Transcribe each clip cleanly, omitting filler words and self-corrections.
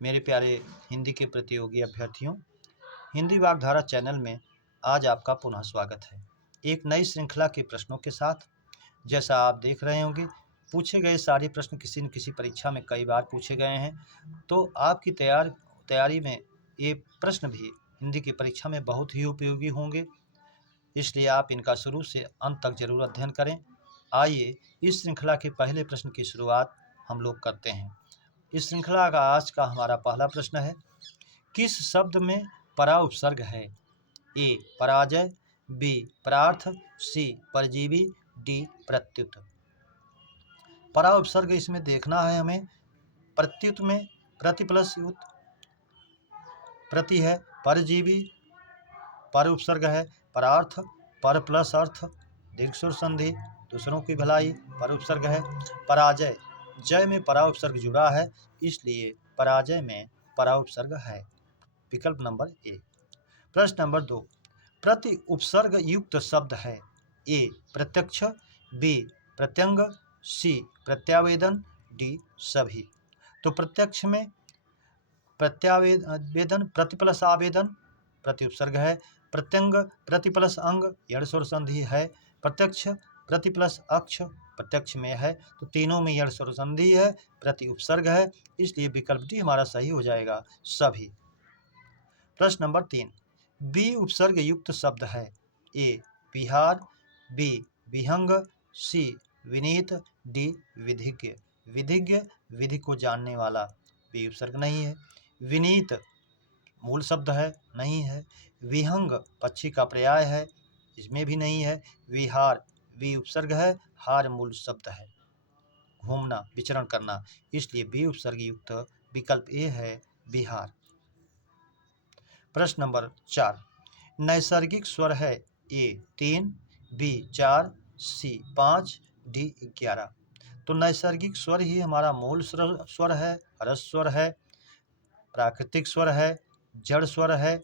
मेरे प्यारे हिंदी के प्रतियोगी अभ्यर्थियों, हिंदी वाग्धारा चैनल में आज आपका पुनः स्वागत है। एक नई श्रृंखला के प्रश्नों के साथ। जैसा आप देख रहे होंगे, पूछे गए सारे प्रश्न किसी न किसी परीक्षा में कई बार पूछे गए हैं, तो आपकी तैयारी में ये प्रश्न भी हिंदी की परीक्षा में बहुत ही उपयोगी होंगे। इसलिए आप इनका शुरू से अंत तक जरूर अध्ययन करें। आइए इस श्रृंखला के पहले प्रश्न की शुरुआत हम लोग करते हैं। इस श्रृंखला का आज का हमारा पहला प्रश्न है, किस शब्द में परा उपसर्ग है? ए पराजय, बी परार्थ, सी परजीवी, डी प्रत्युत। परा उपसर्ग इसमें देखना है हमें। प्रत्युत में प्रति प्लस युत, प्रति है, परजीवी पर उपसर्ग है, परार्थ पर प्लस अर्थ, दीर्घ स्वर संधि दूसरों की भलाई पर उपसर्ग है, पराजय जय में परा उपसर्ग जुड़ा है, इसलिए पराजय में परा उपसर्ग है। विकल्प नंबर ए। प्रश्न नंबर 2, प्रति उपसर्ग युक्त शब्द है? ए प्रत्यक्ष, बी प्रत्यंग, सी प्रत्यावेदन, डी सभी। तो प्रत्यक्ष में प्रत्यावेदन प्रति प्लस आवेदन प्रति उपसर्ग है, प्रत्यंग प्रति प्लस अंग यण स्वर संधि है, प्रत्यक्ष प्रति प्लस अक्ष प्रत्यक्ष में है, तो तीनों में यण स्वर संधि है, प्रति उपसर्ग है, इसलिए विकल्प डी हमारा सही हो जाएगा, सभी। प्रश्न नंबर 3, बी उपसर्ग युक्त शब्द है? ए विहार, बी विहंग, सी विनीत, डी विधिज्ञ। विधिज्ञ विधि को जानने वाला, बी उपसर्ग नहीं है। विनीत मूल शब्द है, नहीं है। विहंग पक्षी का पर्याय है, इसमें भी नहीं है। विहार बी उपसर्ग है, हार मूल शब्द है, घूमना विचरण करना, इसलिए बी उपसर्ग युक्त विकल्प ए है, बिहार। प्रश्न नंबर 4, नैसर्गिक स्वर है? ए 3, बी 4, सी 5, डी 11। तो नैसर्गिक स्वर ही हमारा मूल स्वर है, ह्रस्व स्वर है, प्राकृतिक स्वर है, जड़ स्वर है।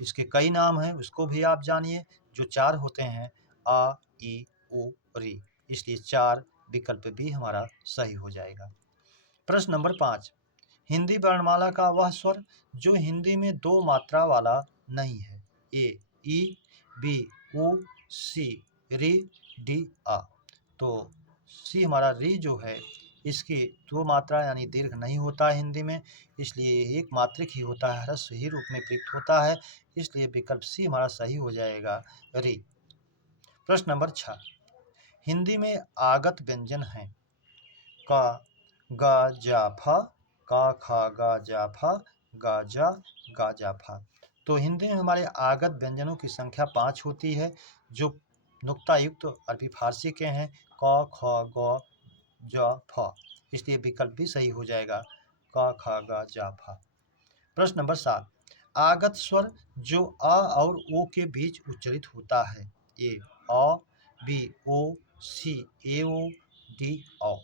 इसके कई नाम हैं, उसको भी आप जानिए। जो 4 होते हैं, आ ई उ री, इसलिए 4 विकल्प भी हमारा सही हो जाएगा। प्रश्न नंबर 5, हिंदी वर्णमाला का वह स्वर जो हिंदी में 2 मात्रा वाला नहीं है? ए ई, बी उ, सी री, डी आ। तो सी हमारा री जो है, इसकी 2 मात्रा यानी दीर्घ नहीं होता है हिंदी में, इसलिए एक मात्रिक ही होता है, ह्रस्व ही रूप में प्रयुक्त होता है, इसलिए विकल्प सी हमारा सही हो जाएगा, री। प्रश्न नंबर 6, हिंदी में आगत व्यंजन हैं? का गा जा फा, का खा गा जा फा, गा जा फा। तो हिंदी में हमारे आगत व्यंजनों की संख्या 5 होती है, जो नुक्तायुक्त अरबी फारसी के हैं, क ख ग ज फ, इसलिए विकल्प भी सही हो जाएगा, क ख ग ज फ। प्रश्न नंबर 7, आगत स्वर जो अ और ओ के बीच उच्चरित होता है? ए अ, बी ओ, सी ए ओ, डी औ।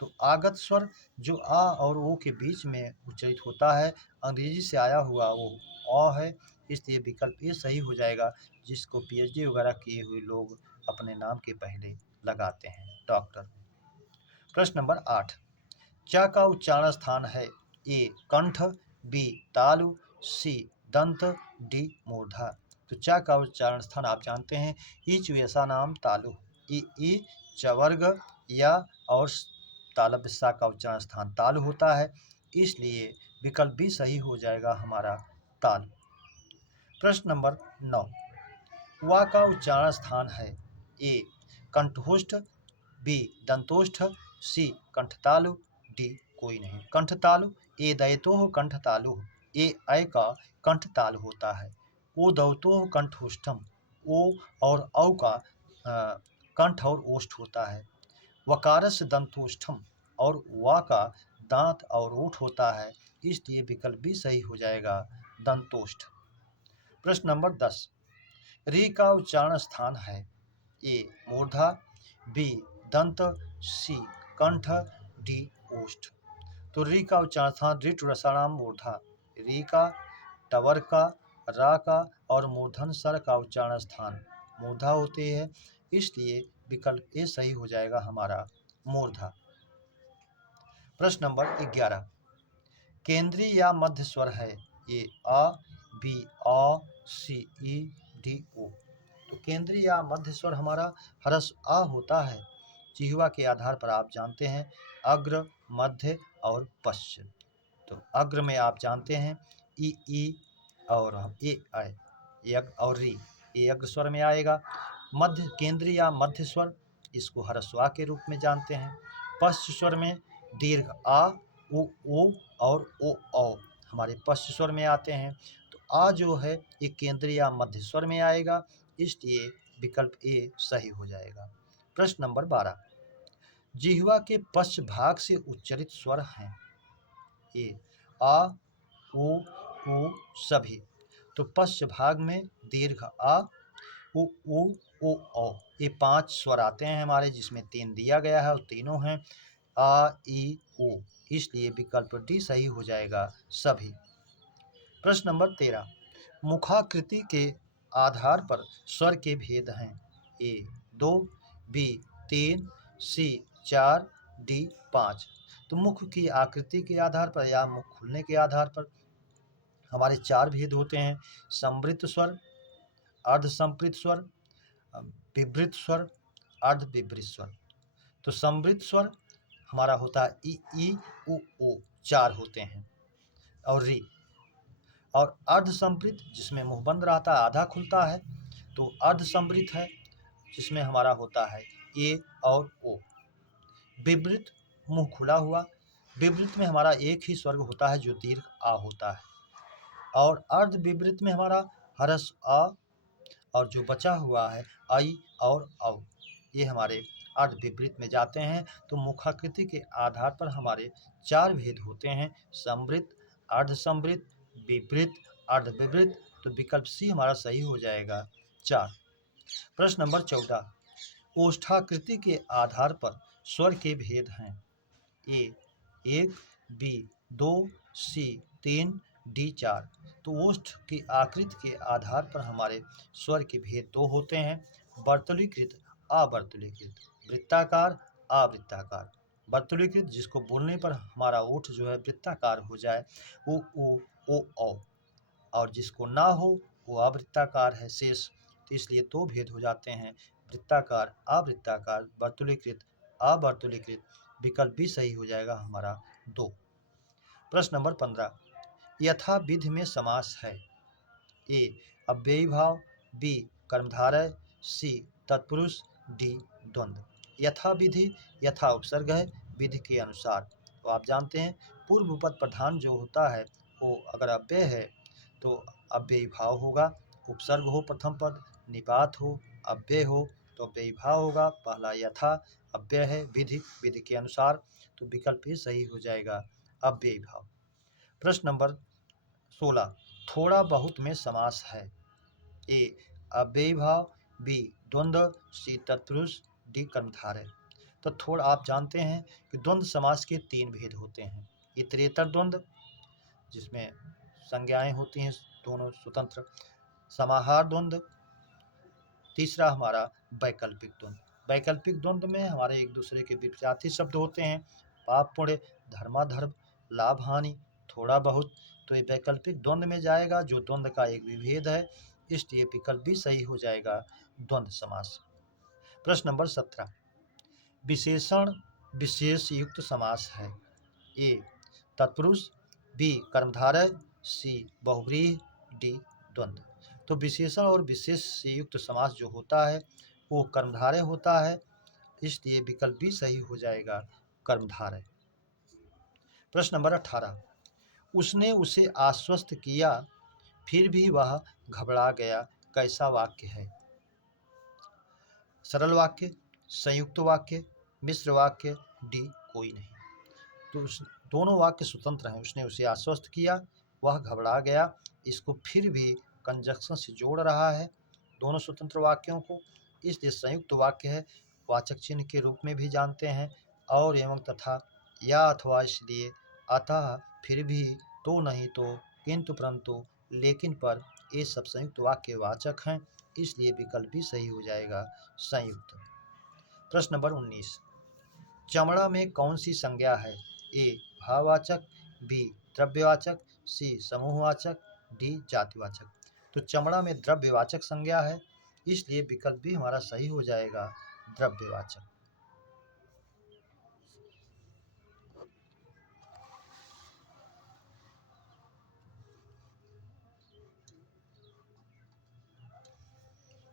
तो आगत स्वर जो आ और ओ के बीच में उच्चरित होता है, अंग्रेजी से आया हुआ वो अ है, इसलिए विकल्प ये सही हो जाएगा, जिसको पीएचडी वगैरह किए हुए लोग अपने नाम के पहले लगाते हैं, डॉक्टर। प्रश्न नंबर 8, च का उच्चारण स्थान है? ए कंठ, बी तालु, सी दंत, डी मूर्धा। तो च का उच्चारण स्थान आप जानते हैं, ईच वैसा नाम तालु, ई चवर्ग या और तालव्य सा का उच्चारण स्थान ताल होता है, इसलिए विकल्प भी सही हो जाएगा हमारा, ताल। प्रश्न नंबर 9, वा का उच्चारण स्थान है? ए कंठोष्ठ, बी दंतोष्ठ, सी कंठतालु, डी कोई नहीं। कंठतालु ए दयतोह कंठतालु, ए ऐ का कंठताल होता है, ओ दौतोह कंठोष्ठम, ओ और औ का कंठ और ओष्ठ होता है, वकारस्य दंतोष्ठम और वा का दांत और ओठ होता है, इसलिए विकल्प भी सही हो जाएगा, दंतोष्ठ। प्रश्न नंबर 10, री का उच्चारण स्थान है? ए मूर्धा, बी दंत, सी कंठ, डी ओष्ठ। तो री का उच्चारण स्थान ऋट रसाणाम मूर्धा, री का, टवर का, रा का और मूर्धन सर का उच्चारण स्थान मूर्धा होते हैं, इसलिए विकल्प ए सही हो जाएगा हमारा, मूर्धा। प्रश्न नंबर 11, केंद्रीय या मध्य स्वर है? ए अ, बी अ, सी ई, डी ओ। तो केंद्रीय या मध्य स्वर हमारा ह्रस्व अ होता है। जिह्वा के आधार पर आप जानते हैं अग्र, मध्य और पश्च। तो अग्र में आप जानते हैं ई और ए आय, यज्ञ और री, ये यज्ञ स्वर में आएगा। मध्य केंद्रीय या मध्य स्वर, इसको ह्रस्व आ के रूप में जानते हैं। पश्च स्वर में दीर्घ आ, ओ और ओ औ हमारे पश्च स्वर में आते हैं। तो आ जो है ये केंद्रीय या मध्य स्वर में आएगा, इसलिए विकल्प ए सही हो जाएगा। प्रश्न नंबर 12, जिह्वा के पश्च भाग से उच्चरित स्वर हैं? ए आ, उ सभी। तो पश्च भाग में दीर्घ आ, उ ओ औ, ये 5 स्वर आते हैं हमारे, जिसमें 3 दिया गया है और तीनों हैं आ, ई, उ, इसलिए विकल्प डी सही हो जाएगा सभी। प्रश्न नंबर 13, मुखाकृति के आधार पर स्वर के भेद हैं? ए 2, बी 3, सी 4, डी 5। तो मुख की आकृति के आधार पर या मुख खुलने के आधार पर हमारे 4 भेद होते हैं। संवृत स्वर, अर्धसंपृत स्वर, विवृत स्वर, अर्धविवृत स्वर। तो संवृत स्वर हमारा होता है ई उ ओ, 4 होते हैं और री। और अर्धसंवृत जिसमें मुंह बंद रहता है, आधा खुलता है, तो अर्धसंवृत है, जिसमें हमारा होता है ए और ओ। विवृत मुंह खुला हुआ, विवृत में हमारा एक ही स्वर होता है जो दीर्घ आ होता है। और अर्धविवृत में हमारा ह्रस्व अ और जो बचा हुआ है आई और औ, ये हमारे अर्धविवृत में जाते हैं। तो मुखाकृति के आधार पर हमारे 4 भेद होते हैं, संवृत, अर्धसंवृत, विवृत, अर्धविवृत। तो विकल्प सी हमारा सही हो जाएगा 4। प्रश्न नंबर 14, ओष्ठाकृति के आधार पर स्वर के भेद हैं? ए 1, बी 2, सी 3, डी 4। तो ओष्ठ की आकृति के आधार पर हमारे स्वर के भेद 2 होते हैं, वर्तुलीकृत, अवर्तुलीकृत, वृत्ताकार, अवृत्ताकार। वर्तुलीकृत जिसको बोलने पर हमारा ओठ जो है वृत्ताकार हो जाए, उ ओ औ, और जिसको ना हो वो अवृत्ताकार है शेष। तो इसलिए 2 भेद हो जाते हैं, वृत्ताकार, अवृत्ताकार, वर्तुलीकृत, अवर्तुलीकृत। विकल्प भी सही हो जाएगा हमारा 2। प्रश्न नंबर 15, यथाविधि में समास है? ए अव्ययी भाव, बी कर्मधारय, सी तत्पुरुष, डी द्वंद्व। यथाविधि, यथा उपसर्ग है, विधि के अनुसार। तो आप जानते हैं पूर्व पद प्रधान जो होता है वो अगर अव्यय है तो अव्ययी भाव होगा, उपसर्ग हो प्रथम पद, निपात हो, अव्यय हो तो अव्ययी भाव होगा। पहला यथा अव्यय है, विधि विधि के अनुसार, तो विकल्प ही सही हो जाएगा अव्ययी भाव। प्रश्न नंबर 16, थोड़ा बहुत में समास है? ए अव्ययी भाव, बी द्वंद्व, सी तत्पुरुष, डी कर्मधारय। तो थोड़ा आप जानते हैं कि द्वंद्व समास के 3 भेद होते हैं, इतरेतर द्वंद्व जिसमें संज्ञाएं होती हैं दोनों स्वतंत्र, समाहार द्वंद्व, तीसरा हमारा वैकल्पिक द्वंद्व। वैकल्पिक द्वंद्व में हमारे एक दूसरे के विपरीत शब्द होते हैं, पाप पुण्य, धर्माधर्म, लाभ हानि, थोड़ा बहुत। तो ये वैकल्पिक द्वंद्व में जाएगा जो द्वंद्व का एक विभेद है, इसलिए विकल्प भी सही हो जाएगा द्वंद्व समास। प्रश्न नंबर 17, विशेषण विशेष युक्त समास है? ए तत्पुरुष, बी कर्मधारय, सी बहुव्रीहि, डी द्वंद्व। तो विशेषण और विशेष से युक्त समास जो होता है वो कर्मधारय होता है, इसलिए विकल्प भी सही हो जाएगा कर्मधारय। प्रश्न नंबर 18, उसने उसे आश्वस्त किया फिर भी वह घबरा गया, कैसा वाक्य है? सरल वाक्य, संयुक्त वाक्य, मिश्र वाक्य, डी कोई नहीं। तो दोनों वाक्य स्वतंत्र हैं। उसने उसे आश्वस्त किया, वह घबरा गया, इसको फिर भी कंजक्शन से जोड़ रहा है दोनों स्वतंत्र वाक्यों को, इसलिए संयुक्त वाक्य है, वाचक चिन्ह के रूप में भी जानते हैं। और एवं तथा, या अथवा, इसलिए, अतः, फिर भी, तो नहीं तो, किंतु परंतु, लेकिन पर, ये सब संयुक्त वाक्य वाचक हैं, इसलिए विकल्प भी सही हो जाएगा संयुक्त। प्रश्न नंबर 19, चमड़ा में कौन सी संज्ञा है? ए भाववाचक, बी द्रव्यवाचक, सी समूहवाचक, डी जातिवाचक। तो चमड़ा में द्रव्यवाचक संज्ञा है, इसलिए विकल्प भी हमारा सही हो जाएगा, द्रव्यवाचक।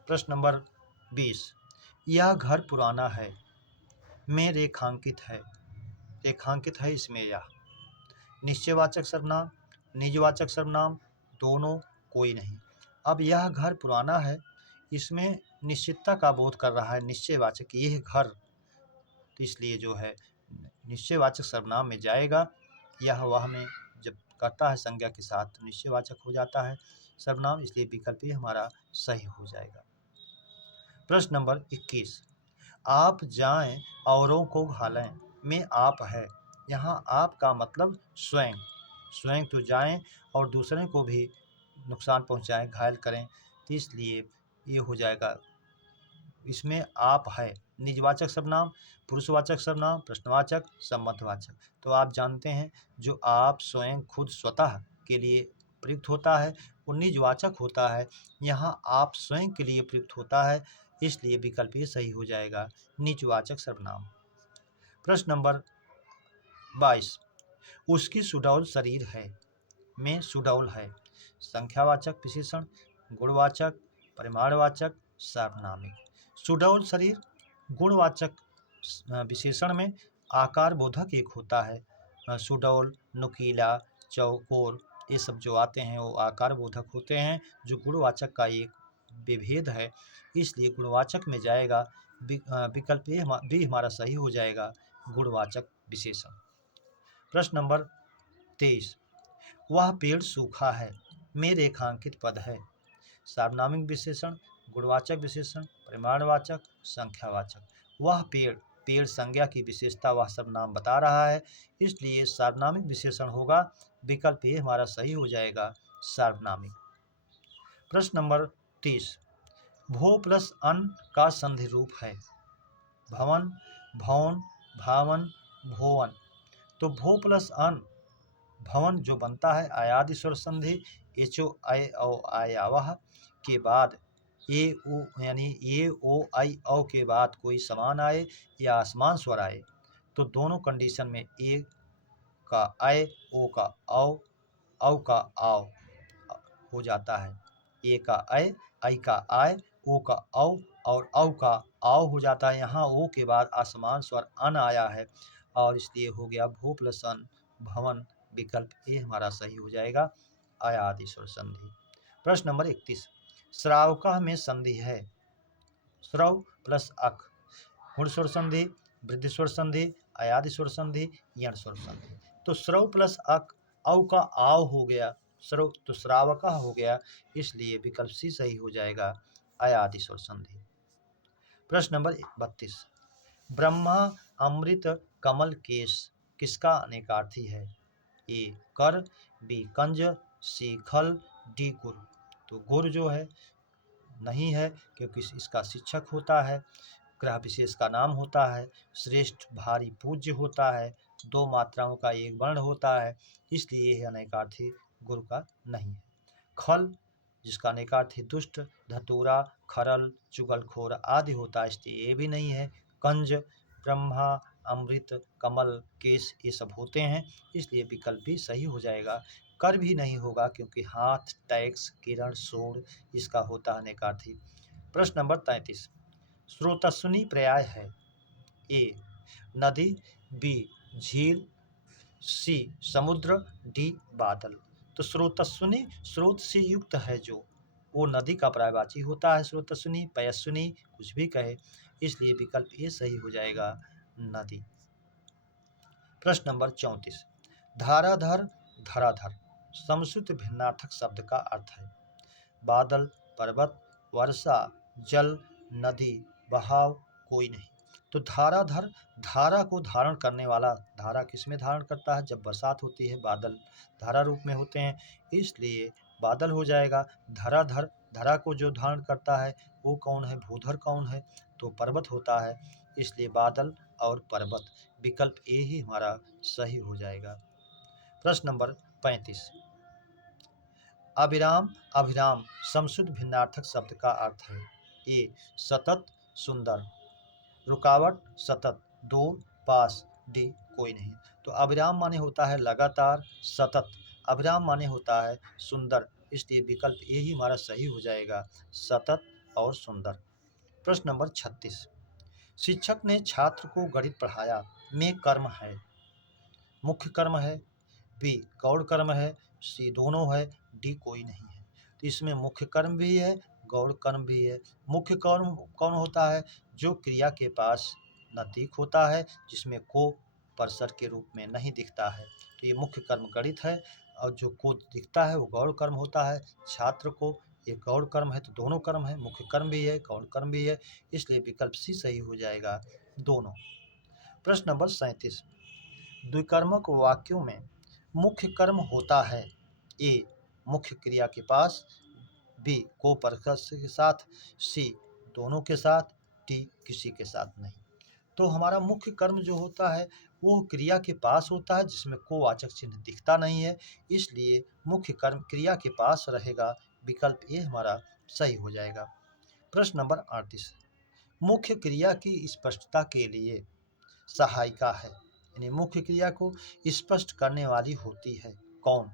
प्रश्न नंबर 20, यह घर पुराना है, में रेखांकित है, रेखांकित है इसमें यह निश्चयवाचक सर्वनाम, निजवाचक सर्वनाम, दोनों, कोई नहीं। अब यह घर पुराना है, इसमें निश्चितता का बोध कर रहा है, निश्चयवाचक यह घर, तो इसलिए जो है निश्चयवाचक सर्वनाम में जाएगा। यह वह में जब करता है संज्ञा के साथ तो निश्चयवाचक हो जाता है सर्वनाम, इसलिए विकल्प ही हमारा सही हो जाएगा। प्रश्न नंबर 21, आप जाएं औरों को घालें, में आप है, यहाँ आप का मतलब स्वयं, स्वयं तो जाएं और दूसरे को भी नुकसान पहुंचाएं, घायल करें, तो इसलिए ये हो जाएगा, इसमें आप है निजवाचक सर्वनाम, पुरुषवाचक सर्वनाम, प्रश्नवाचक, संबंधवाचक। तो आप जानते हैं जो आप स्वयं खुद स्वतः के लिए प्रयुक्त होता है वो निजवाचक होता है, यहाँ आप स्वयं के लिए प्रयुक्त होता है, इसलिए विकल्प ये सही हो जाएगा, निजवाचक सर्वनाम। प्रश्न नंबर 22, उसकी सुडौल शरीर है, में सुडौल है, संख्यावाचक विशेषण, गुणवाचक, परिमाणवाचक, सार्वनामिक। सुडौल शरीर गुणवाचक विशेषण में आकार बोधक एक होता है, सुडौल, नुकीला, चौकोर, ये सब जो आते हैं वो आकार बोधक होते हैं, जो गुणवाचक का एक विभेद है, इसलिए गुणवाचक में जाएगा, विकल्प ए भी हमारा सही हो जाएगा, गुणवाचक विशेषण। प्रश्न नंबर 23, वह पेड़ सूखा है, में रेखांकित पद है, सार्वनामिक विशेषण, गुणवाचक विशेषण, परिमाणवाचक, संख्यावाचक। वह पेड़, पेड़ संज्ञा की विशेषता वह सर्वनाम बता रहा है, इसलिए सार्वनामिक विशेषण होगा, विकल्प ए हमारा सही हो जाएगा, सार्वनामिक। प्रश्न नंबर 30, भो प्लस अन का संधि रूप है, भवन, भवन, भावन, भोवन। तो भो प्लस अन भवन जो बनता है आयादि स्वर संधि एचो आई औ आयावह के बाद ए ओ यानी ए ओ आई औ के बाद कोई समान आए या असमान स्वर आए, तो दोनों कंडीशन में ए का आय, ओ का औ का आओ हो जाता है, ए का आय, आई का आय, ओ का औ और औ का आओ हो जाता है। यहाँ ओ के बाद असमान स्वर अन आया है और इसलिए हो गया भो प्लस अन भवन, विकल्प ए हमारा सही हो जाएगा, आयादि स्वर संधि। प्रश्न नंबर 31, श्रावकः में संधि है, श्रव प्लस अक, गुण स्वर संधि, वृद्धि स्वर संधि, आयादि स्वर संधि, यण स्वर संधि। तो श्रव प्लस अक, औ का आव हो गया, श्रव तो श्रावकः हो गया, इसलिए विकल्प सी सही हो जाएगा, आयादि स्वर संधि। प्रश्न नंबर 32, ब्रह्मा अमृत कमल केश किसका अनेकार्थी है, ए कर, बी कंज, सी खल, डी गुरु। तो गुरु जो है नहीं है क्योंकि इसका शिक्षक होता है, ग्रह विशेष का नाम होता है, श्रेष्ठ भारी पूज्य होता है, दो मात्राओं का एक वर्ण होता है, इसलिए यह अनेकार्थी गुरु का नहीं है। खल जिसका अनेकार्थी दुष्ट, धतूरा, खरल, चुगलखोर आदि होता है, इसलिए ये भी नहीं है। कंज, ब्रह्मा, अमृत, कमल, केश ये सब होते हैं, इसलिए विकल्प भी सही हो जाएगा। कर भी नहीं होगा क्योंकि हाथ, टैक्स, किरण, सोर इसका होता है अनेकार्थी। प्रश्न नंबर 33, स्रोतस्विनी पर्याय है, ए नदी, बी झील, सी समुद्र, डी बादल। तो स्रोतस्विनी स्रोत से युक्त है जो वो नदी का पर्यायवाची होता है, स्रोतस्विनी, पयस्विनी कुछ भी कहे, इसलिए विकल्प ए सही हो जाएगा, नदी। प्रश्न नंबर 34, धाराधर, धराधर समश्रुत भिन्नार्थक शब्द का अर्थ है, बादल, पर्वत, वर्षा, जल, नदी, बहाव, कोई नहीं। तो धाराधर, धारा को धारण करने वाला, धारा किसमें धारण करता है, जब बरसात होती है बादल धारा रूप में होते हैं, इसलिए बादल हो जाएगा। धराधर, धरा को जो धारण करता है वो कौन है, भूधर कौन है, तो पर्वत होता है, इसलिए बादल और पर्वत, विकल्प ए ही हमारा सही हो जाएगा। प्रश्न नंबर 35। अविराम अभिराम समशुद्ध भिन्नार्थक शब्द का अर्थ है। ए सतत सुंदर, रुकावट सतत, दूर पास, डी कोई नहीं। तो अविराम माने होता है लगातार, सतत अविराम माने होता है सुंदर, इसलिए विकल्प ए ही हमारा सही हो जाएगा, सतत और सुंदर। प्रश्न नंबर 36। शिक्षक ने छात्र को गणित पढ़ाया में कर्म है। मुख्य कर्म है, बी गौड़ कर्म है, सी दोनों है, डी कोई नहीं है। तो इसमें मुख्य कर्म भी है, गौड़ कर्म भी है। मुख्य कर्म कौन होता है? जो क्रिया के पास नतीक होता है, जिसमें को परसर के रूप में नहीं दिखता है, तो ये मुख्य कर्म गणित है। और जो को दिखता है वो गौड़ कर्म होता है। छात्र को ये गौड़ कर्म है, तो दोनों कर्म है, मुख्य कर्म भी है, गौड़ कर्म भी है, इसलिए विकल्प सी सही हो जाएगा, दोनों। प्रश्न नंबर 37। द्विकर्मक वाक्यों में मुख्य कर्म होता है। ए मुख्य क्रिया के पास, बी को परकर्ष के साथ, सी दोनों के साथ, डी किसी के साथ नहीं। तो हमारा मुख्य कर्म जो होता है वो क्रिया के पास होता है, जिसमें को वाचक चिन्ह दिखता नहीं है, इसलिए मुख्य कर्म क्रिया के पास रहेगा, विकल्प ए हमारा सही हो जाएगा। प्रश्न नंबर 38। मुख्य क्रिया की स्पष्टता के लिए सहायिका है, यानी मुख्य क्रिया को स्पष्ट करने वाली होती है, कौन?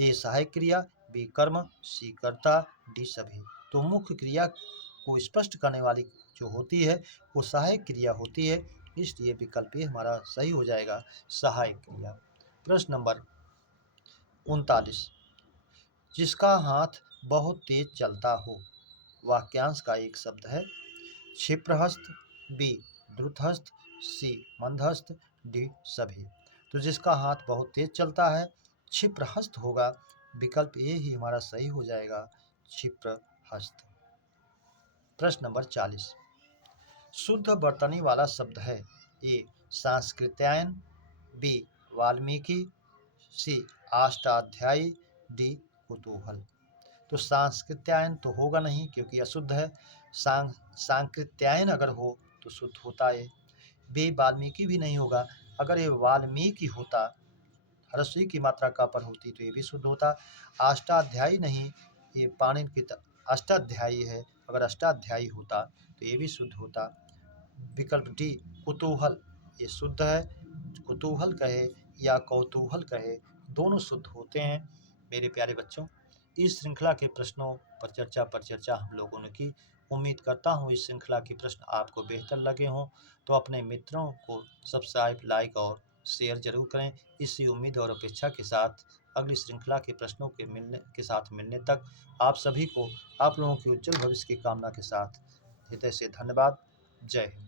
ए सहायक क्रिया, बी कर्म, सी कर्ता, डी सभी। तो मुख्य क्रिया को स्पष्ट करने वाली जो होती है वो सहायक क्रिया होती है, इसलिए विकल्प ए हमारा सही हो जाएगा, सहायक क्रिया। प्रश्न नंबर 39। जिसका हाथ बहुत तेज चलता हो, वाक्यांश का एक शब्द है। क्षिप्रहस्त, बी द्रुतहस्त, सी मंदहस्त, डी सभी। तो जिसका हाथ बहुत तेज चलता है क्षिप्रहस्त होगा, विकल्प ए ही हमारा सही हो जाएगा, क्षिप्रहस्त। प्रश्न नंबर 40। शुद्ध वर्तनी वाला शब्द है। ए सांस्कृत्यायन, बी वाल्मीकि, सी अष्टाध्यायी, डी कुतूहल। तो सांस्कृत्यायन तो होगा नहीं क्योंकि अशुद्ध है। सांकृत्यायन अगर हो तो शुद्ध होता है। बे वाल्मीकि भी नहीं होगा, अगर ये वाल्मीकि होता, ह्रस्वी की मात्रा का पर होती तो ये भी शुद्ध होता। अष्टाध्यायी नहीं, ये पाणिनि की अष्टाध्यायी है, अगर अष्टाध्यायी होता तो ये भी शुद्ध होता। विकल्प डी कुतूहल, ये शुद्ध है। कुतूहल कहे या कौतूहल कहे, दोनों शुद्ध होते हैं। मेरे प्यारे बच्चों, इस श्रृंखला के प्रश्नों पर चर्चा हम लोगों ने की। उम्मीद करता हूँ इस श्रृंखला के प्रश्न आपको बेहतर लगे हों, तो अपने मित्रों को सब्सक्राइब, लाइक और शेयर जरूर करें। इसी उम्मीद और अपेक्षा के साथ अगली श्रृंखला के प्रश्नों के साथ मिलने तक आप सभी को, आप लोगों के उज्जवल भविष्य की कामना के साथ हृदय से धन्यवाद। जय हिंद।